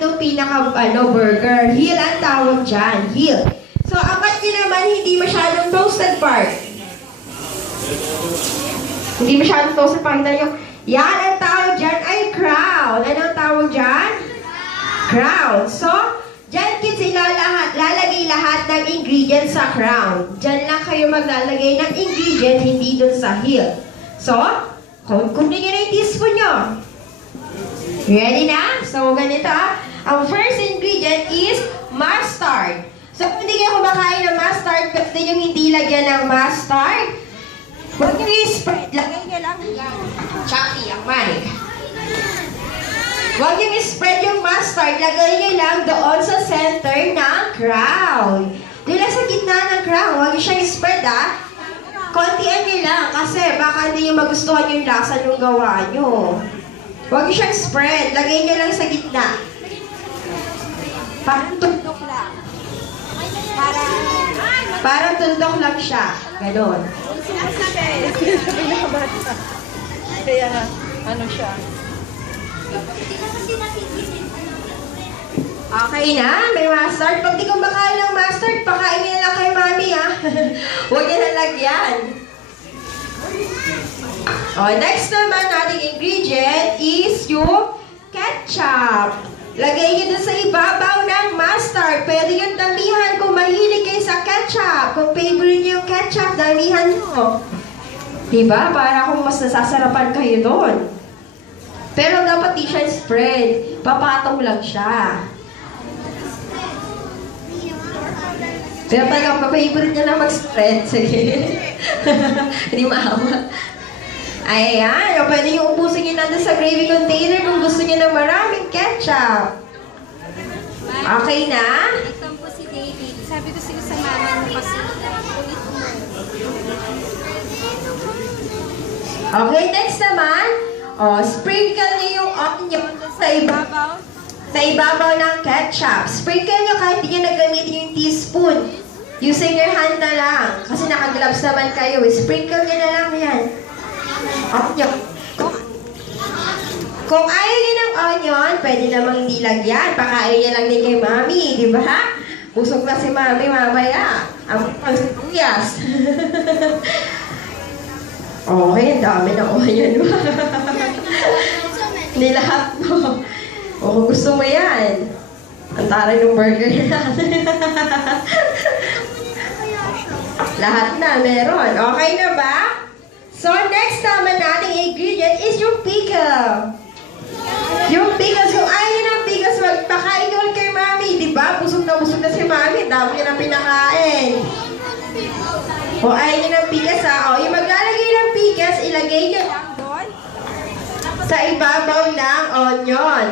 ilalim ng burger. Heel ang tawag dyan. Heel. So, apat nyo naman, hindi masyadong toasted part. Hindi masyadong toasted part. Kita nyo, yan ang tawag dyan ay crown. Ano ang tawag dyan? Crown. So, dyan kids, lalagay lahat ng ingredients sa crown. Dyan lang kayo maglalagay ng ingredient, hindi dun sa heel. So, kunin nyo na yung teaspoon nyo. Ready na? So, ganito ah. Ang first ingredient is mustard. So, kung hindi kayo kumakain ng mustard, pwede yung hindi lagyan ng mustard. Huwag nyo i-spread. Lagay nyo lang yan. Chucky, ang mic. Huwag nyo i-spread yung mustard. Lagay nyo lang doon sa center ng crown. Doon lang sa gitna ng crown. Huwag nyo siyang i-spread ah. Kontian nyo lang kasi baka hindi nyo magustuhan yung lasa ng gawa nyo. Huwag nyo siyang spread. Lagay nyo lang sa gitna. Parang tundok lang. Parang tundok lang siya. Ganon. Kaya ano siya? Okay na, may mustard. Pag di kumakain ng mustard, pakain nyo lang kay mami ha. Huwag nyo na lagyan. Next naman nating ingredient is yung ketchup. Lagay nyo dun sa ibabaw ng mustard. Pwede yung damihan kung mahilig kayo sa ketchup. Kung favorite nyo yung ketchup, damihan nyo. Diba? Para kung mas nasasarapan kayo doon. Pero dapat di siya spread. Papatong lang siya. Pero pag favorite nyo na mag-spread, sige. Hindi maawa. Ayan, o pwede nyo ubusin nyo natin sa gravy container kung gusto nyo ng maraming ketchup. Okay na? Ito po si David. Sabi ko sila sa mama mo kasi ulit mo. Okay, next naman, sprinkle nyo yung onion sa ibabaw ng ketchup. Sprinkle nyo kahit di nyo nagamitin yung teaspoon. Using your hand na lang. Kasi naka-gloves naman kayo. Sprinkle nyo na lang yan. Onion. Kung ayaw nyo ng onion, pwede namang hindi lagyan. Pakain nyo lang din kay mami, di ba? Busog na si mami mamaya. Ang sibuyas. Okay, ang dami ng onion. Hindi lahat, no? O kung gusto mo yan. Ang taray ng burger natin. Lahat na, meron. Okay na ba? So, next naman nating ingredient is yung pickle. Yung pickles, kung ayaw nyo ng pickles, magpakain nyo kay mami. Diba? Busog na si mami. Dami nyo na pinakain. O ayaw nyo ng pickles ha. O, yung maglalagay ng pickles, ilagay nyo lang doon sa ibabaw ng onion.